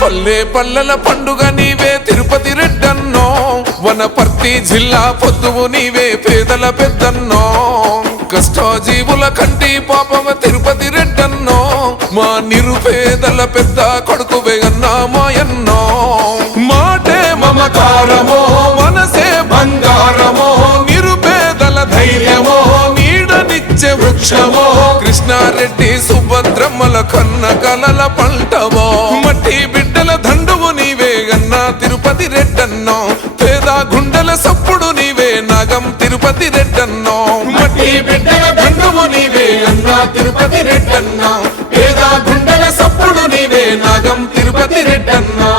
పల్లె పల్లెల పండుగ నీవే తిరుపతి రెడ్డన్నో, వనపర్తి జిల్లా పొద్దువు నీవే పేదల పెద్దన్నో, కష్టజీవుల కంటి పాపవ తిరుపతి రెడ్డన్నో, మా నిరుపేదల పెద్ద కొడుకువే అన్నా మాయన్నో. మాటే మమకారమో మనసే బంగారమో, నిరుపేదల ధైర్యమో నీడనిచ్చే వృక్షమో, కృష్ణారెడ్డి సుభద్రమ్మల కన్న కలల పంటవో, మట్టి బిడ్డల దండువు నీవే అన్నా తిరుపతి రెడ్డన్నో, పేద గుండెల సప్పుడు నీవే నాగం తిరుపతి రెడ్డన్నో. మట్టి బిడ్డల దండువు నీవే అన్నా తిరుపతి రెడ్డన్నో, పేద గుండెల సప్పుడు నీవే నాగం తిరుపతి రెడ్డన్నో.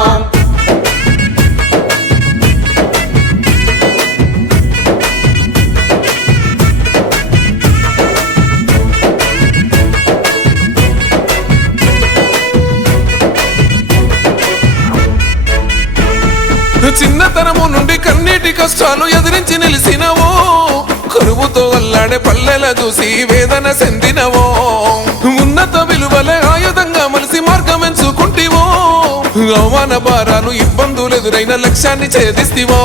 చిన్నతనము నుండి కన్నీటి కష్టాలు ఎదిరించి నిలిసినవో, కరువుతో అల్లాడే పల్లెల చూసి వేదన చెందినవో, ఉన్నత విలువలే ఆయుధంగా మలిసి మార్గం ఎంచుకుంటివో, అవమాన భారాలు ఇబ్బందులు ఎదురైన లక్ష్యాన్ని ఛేదిస్తివో.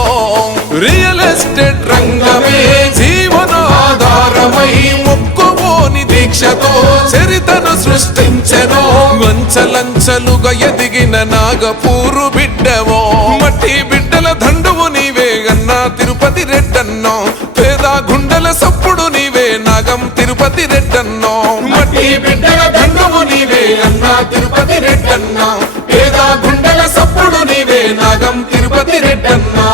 రియల్ ఎస్టేట్ రంగమే జీవనాధారమై మొక్కువోని దీక్షతో చరితను సృష్టించెనో, వంచలంచలుగా ఎదిగిన నాగపూరు బిడ్డవో, మట్టి బిడ్డల దండువు నీవే అన్నా తిరుపతి రెడ్డన్నో, పేద గుండెల సప్పుడు నీవే నాగం తిరుపతి రెడ్డన్నో. మట్టి బిడ్డల దండువు నీవే అన్నా తిరుపతి రెడ్డన్నో, పేద గుండెల సప్పుడు నీవే నాగం తిరుపతి రెడ్డన్నో.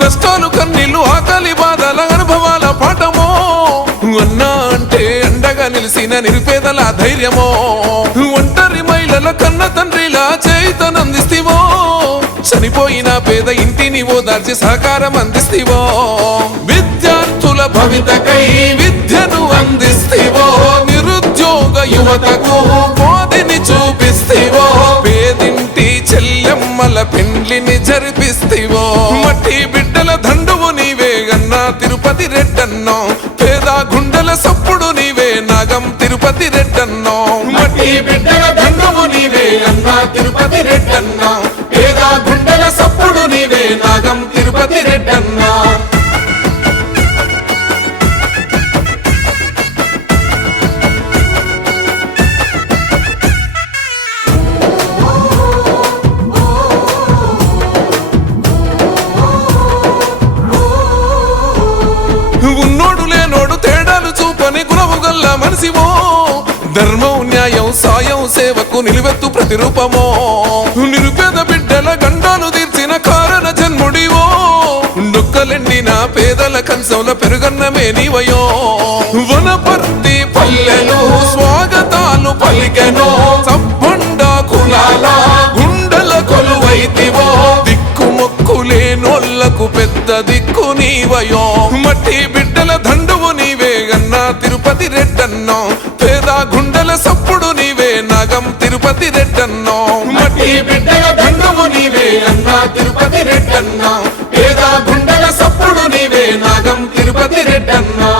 కష్టాలు కన్నీళ్లు ఆకలి బాధల అనుభవాల పాఠమో, అన్నా అంటే అండగా నిలిసిన నిరుపేదల ధైర్యమో, ఒంటరి మహిళల కన్న తండ్రిలా చేతనందిస్తివో, చనిపోయిన పేద ఇంటిని ఓదార్చి సహకారం అందిస్తివో, విద్యార్థుల భవితకై విద్యను అందిస్తివో, నిరుద్యోగ యువతకు బోధిని చూపిస్తివో, పేదింటి చెల్లెమ్మల పెండ్లిని జరిపిస్తివో, మట్టి బిడ్డల దండువు నీవే అన్నా తిరుపతి రెడ్డన్నో, పేద గుండెల సప్పుడు నీవే నాగం తిరుపతి రెడ్డన్నో. మట్టి బిడ్డల దండువు నీవే అన్నా తిరుపతి రెడ్డన్నో, పేద గుండెల సప్పుడు నీవే నాగం తిరుపతి రెడ్డన్నో. ఉన్నోడు లేనోడు తేడాలు చూపని గుణము గల్ల మనిషివో, ధర్మం న్యాయం సాయం సేవకు నిలువెత్తు ప్రతిరూపమో, నిరుపేద బిడ్డల గండాలు తీర్చిన కారణ జన్ముడివో, నొక్కలెండిన పేదల కంచంల పెరుగన్నమే నీవయో, వనపర్తి పల్లెలు స్వాగతాలు పలికెనో, చప్పండ కులాల గుండెల కొలువైతివో, దిక్కుమొక్కులేనోళ్లకు పెద్ద దిక్కు నీవయో, మట్టి బిడ్డల దండువు నీవే అన్నా తిరుపతి రెడ్డన్నో, పేద గుండెల సప్పుడు నీవే నాగం తిరుపతి రెడ్డన్నో. మట్టి బిడ్డల దండువు నీవే అన్నా తిరుపతి రెడ్డన్నో, పేద గుండెల సప్పుడు నీవే నాగం తిరుపతి రెడ్డన్నో.